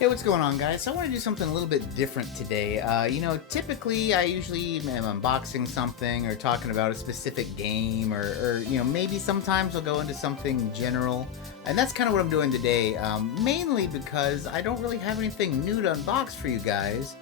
Hey, what's going on, guys? So I want to do something a little bit different today. Typically I usually am unboxing something or talking about a specific game, or maybe sometimes I'll go into something general. And that's kind of what I'm doing today, mainly because I don't really have anything new to unbox for you guys,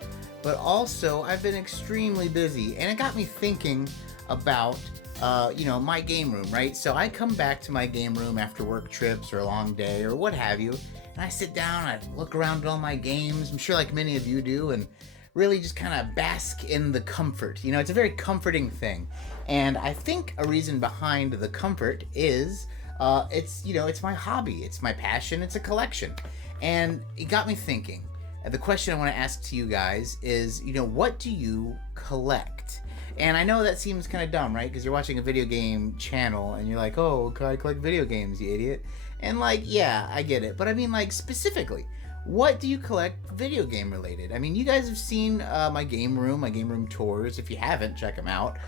but also I've been extremely busy, and it got me thinking about my game room, right? So I come back to my game room after work trips or a long day or what have you, and I sit down, I look around at all my games, I'm sure like many of you do, and really just kind of bask in the comfort. It's a very comforting thing. And I think a reason behind the comfort is it's my hobby, it's my passion, it's a collection. And it got me thinking. The question I want to ask to you guys is, what do you collect? And I know that seems kind of dumb, right? Because you're watching a video game channel and you're like, oh, I collect video games, you idiot. And yeah, I get it. But I mean, specifically, what do you collect video game related? I mean, you guys have seen my game room tours. If you haven't, check them out.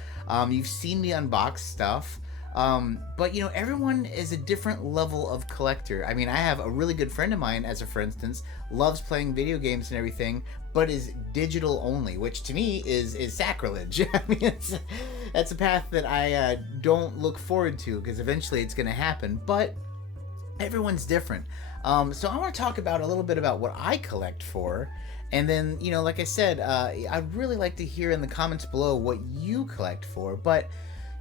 You've seen me unbox stuff. But everyone is a different level of collector. I mean, I have a really good friend of mine, for instance, loves playing video games and everything, but is digital only, which to me is sacrilege. I mean, that's a path that I don't look forward to, because eventually it's going to happen. But everyone's different. So I want to talk about a little bit about what I collect for. And then, like I said, I'd really like to hear in the comments below what you collect for. But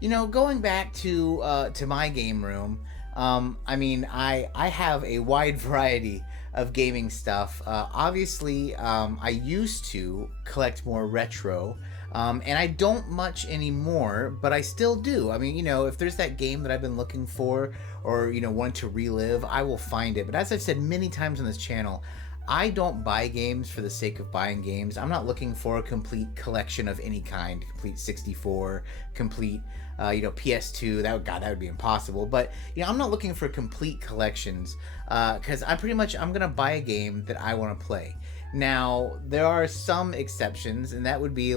going back to my game room, I have a wide variety of gaming stuff. Obviously, I used to collect more retro, and I don't much anymore, but I still do. I mean, if there's that game that I've been looking for or, want to relive, I will find it. But as I've said many times on this channel, I don't buy games for the sake of buying games. I'm not looking for a complete collection of any kind, complete 64, complete, PS2. That would be impossible. But I'm not looking for complete collections, because I'm gonna buy a game that I want to play. Now there are some exceptions, and that would be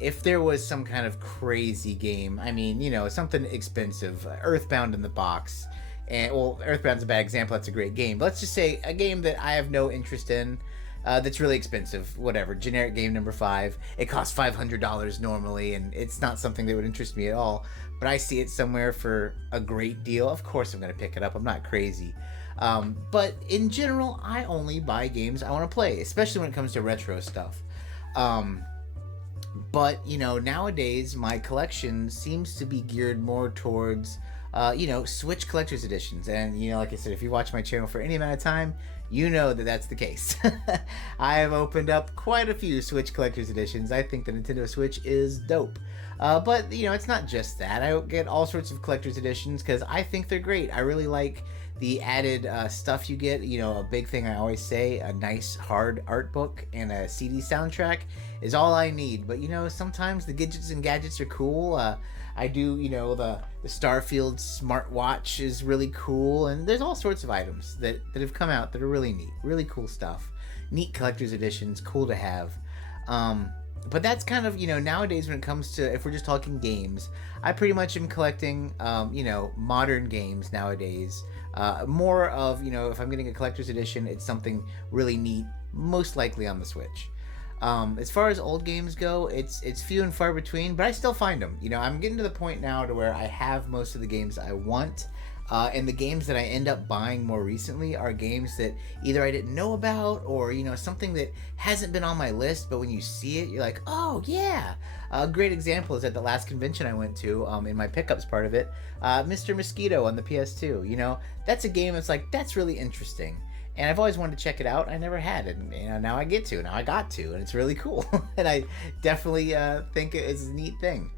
if there was some kind of crazy game. I mean, something expensive, Earthbound in the box. And, Earthbound's a bad example, that's a great game. But let's just say a game that I have no interest in, that's really expensive, whatever, generic game number 5. It costs $500 normally, and it's not something that would interest me at all. But I see it somewhere for a great deal. Of course I'm going to pick it up, I'm not crazy. But in general, I only buy games I want to play, especially when it comes to retro stuff. But, nowadays my collection seems to be geared more towards Switch collector's editions. And like I said, if you watch my channel for any amount of time, that that's the case. I have opened up quite a few Switch collector's editions. I think the Nintendo Switch is dope. But it's not just that. I get all sorts of collector's editions because I think they're great. I really like the added stuff you get. A big thing I always say, a nice hard art book and a CD soundtrack is all I need. But sometimes the gadgets and gadgets are cool. I do, the Starfield smartwatch is really cool, and there's all sorts of items that have come out that are really neat, really cool stuff. Neat collector's editions, cool to have. But that's kind of, nowadays when it comes to, if we're just talking games, I pretty much am collecting, modern games nowadays. More of, if I'm getting a collector's edition, it's something really neat, most likely on the Switch. As far as old games go, it's few and far between, but I still find them. I'm getting to the point now to where I have most of the games I want, and the games that I end up buying more recently are games that either I didn't know about, or something that hasn't been on my list, but when you see it, you're like, oh yeah. A great example is at the last convention I went to, in my pickups part of it, Mr. Mosquito on the PS2. That's a game that's that's really interesting. And I've always wanted to check it out. I never had it. And now I get to. Now I got to. And it's really cool. And I definitely think it's a neat thing.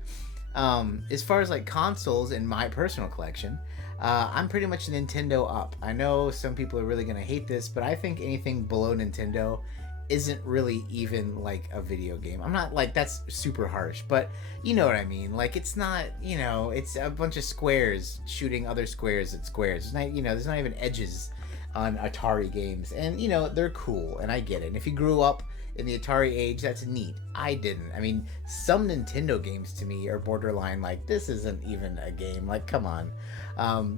As far as consoles in my personal collection, I'm pretty much Nintendo up. I know some people are really going to hate this, but I think anything below Nintendo isn't really even a video game. I'm not that's super harsh, but you know what I mean. It's not, it's a bunch of squares shooting other squares at squares. It's not, there's not even edges on Atari games, and they're cool, and I get it. And if you grew up in the Atari age, that's neat. I didn't. I mean, some Nintendo games to me are borderline like, this isn't even a game. Like, come on.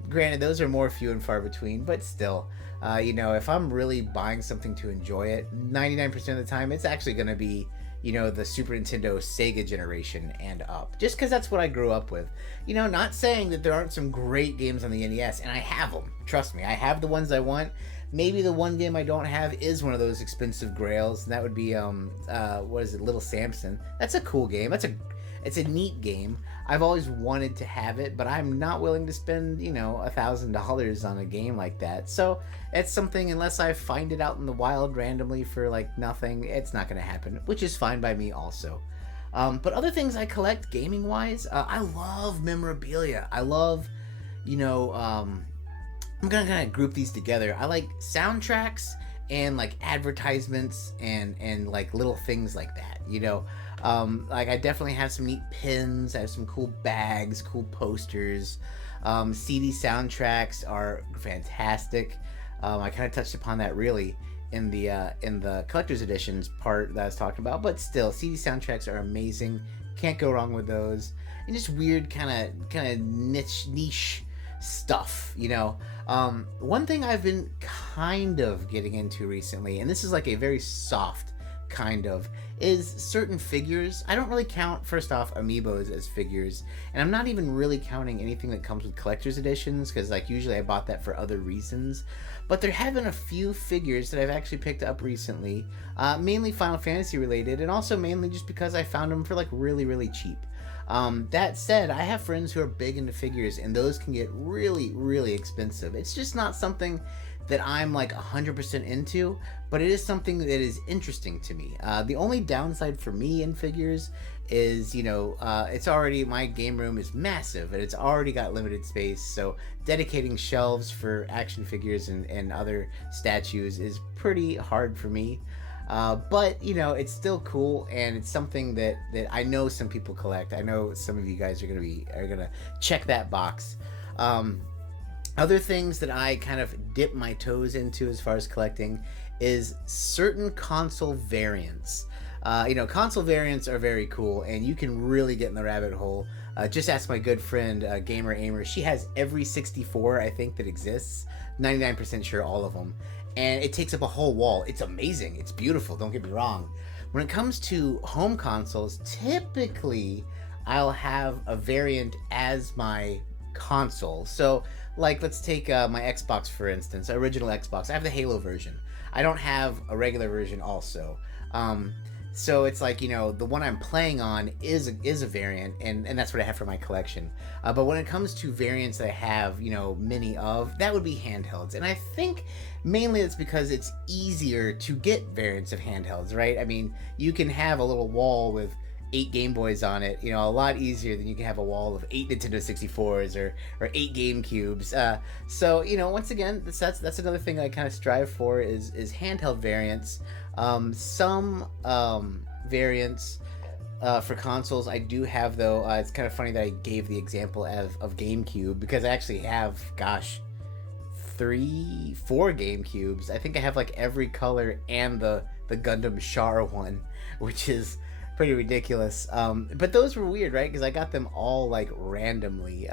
Granted, those are more few and far between, but still, if I'm really buying something to enjoy it, 99% of the time, it's actually going to be, the Super Nintendo Sega generation and up. Just because that's what I grew up with. Not saying that there aren't some great games on the NES, and I have them. Trust me, I have the ones I want. Maybe the one game I don't have is one of those expensive grails, and that would be what is it, Little Samson. That's a cool game. It's a neat game. I've always wanted to have it, but I'm not willing to spend, $1,000 on a game like that. So it's something, unless I find it out in the wild randomly for like nothing, it's not going to happen, which is fine by me also. But other things I collect gaming wise, I love memorabilia. I love, I'm gonna kind of group these together. I like soundtracks and like advertisements and like little things like that. Like I definitely have some neat pins. I have some cool bags, cool posters. CD soundtracks are fantastic. I kind of touched upon that really in the collector's editions part that I was talking about, but still, CD soundtracks are amazing. Can't go wrong with those. And just weird kind of niche stuff. One thing I've been kind of getting into recently, and this is like a very soft kind of, is certain figures. I don't really count, first off, amiibos as figures, and I'm not even really counting anything that comes with collector's editions, because like usually I bought that for other reasons. But there have been a few figures that I've actually picked up recently, mainly Final Fantasy related, and also mainly just because I found them for like really, really cheap. That said, I have friends who are big into figures, and those can get really, really expensive. It's just not something that I'm like 100% into, but it is something that is interesting to me. The only downside for me in figures is, it's already, my game room is massive and it's already got limited space, so dedicating shelves for action figures and other statues is pretty hard for me. But it's still cool, and it's something that I know some people collect. I know some of you guys are gonna check that box. Other things that I kind of dip my toes into as far as collecting is certain console variants. Console variants are very cool, and you can really get in the rabbit hole. Just ask my good friend Gamer Aimer. She has every 64 I think that exists. 99% sure all of them. And it takes up a whole wall. It's amazing. It's beautiful. Don't get me wrong. When it comes to home consoles, typically I'll have a variant as my console. So, like, let's take my Xbox for instance, original Xbox. I have the Halo version. I don't have a regular version also. So it's like, the one I'm playing on is a variant, and that's what I have for my collection. But when it comes to variants that I have, many of, that would be handhelds. And I think mainly it's because it's easier to get variants of handhelds, right? I mean, you can have a little wall with 8 Game Boys on it, a lot easier than you can have a wall of 8 Nintendo 64s or 8 GameCubes. So, once again, that's another thing I kind of strive for is handheld variants. Some variants for consoles I do have, though. It's kind of funny that I gave the example of GameCube, because I actually have, 4 GameCubes. I think I have like every color and the Gundam Char one, which is pretty ridiculous. But those were weird, right? Because I got them all like randomly.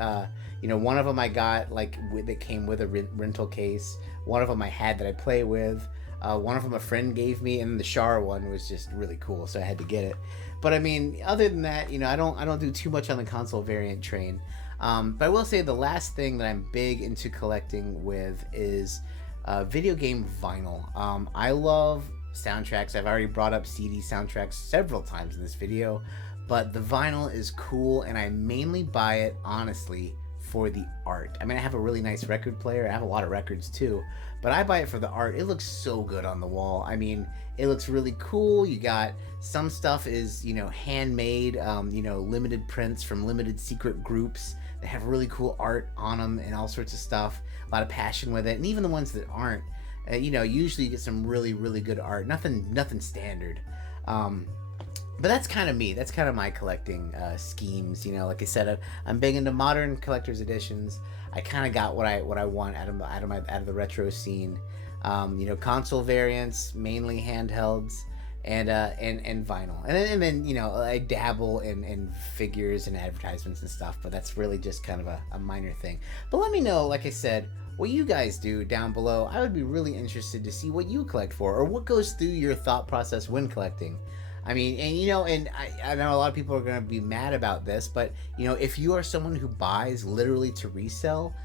One of them I got like that came with a rental case. One of them I had that I play with. One of them a friend gave me, and the Char one was just really cool, so I had to get it. But I mean, other than that, I don't do too much on the console variant train. But I will say the last thing that I'm big into collecting with is video game vinyl. I love soundtracks. I've already brought up CD soundtracks several times in this video, but the vinyl is cool, and I mainly buy it, honestly, for the art. I mean, I have a really nice record player. I have a lot of records too, but I buy it for the art. It looks so good on the wall. I mean, it looks really cool. You got some stuff is, handmade, limited prints from limited secret groups that have really cool art on them and all sorts of stuff. A lot of passion with it. And even the ones that aren't, usually you get some really, really good art. Nothing standard. But that's kind of me. That's kind of my collecting schemes. Like I said, I'm big into modern collector's editions. I kind of got what I want out of the retro scene. Console variants, mainly handhelds. and vinyl, and then you know, I dabble in figures and advertisements and stuff, but that's really just kind of a minor thing. But let me know, like I said, what you guys do down below. I would be really interested to see what you collect for, or what goes through your thought process when collecting. I mean, and you know, and I know a lot of people are going to be mad about this, but you know, if you are someone who buys literally to resell,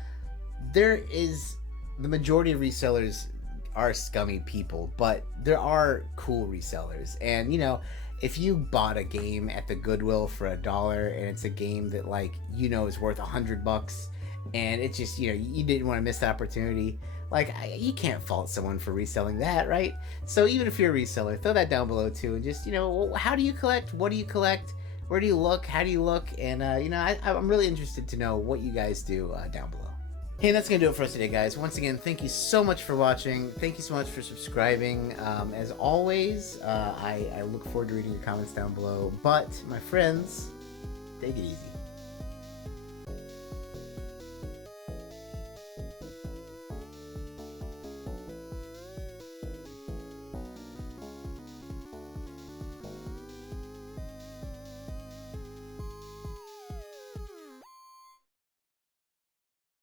there is the majority of resellers are scummy people, but there are cool resellers. And you know, if you bought a game at the Goodwill for $1 and it's a game that, like, you know, is worth $100, and it's just, you know, you didn't want to miss the opportunity, like, you can't fault someone for reselling that, right? So even if you're a reseller, throw that down below too, and just, you know, how do you collect? What do you collect? Where do you look? How do you look? And you know, I'm really interested to know what you guys do down below. Hey, and that's going to do it for us today, guys. Once again, thank you so much for watching. Thank you so much for subscribing. As always, I look forward to reading your comments down below. But, my friends, take it easy.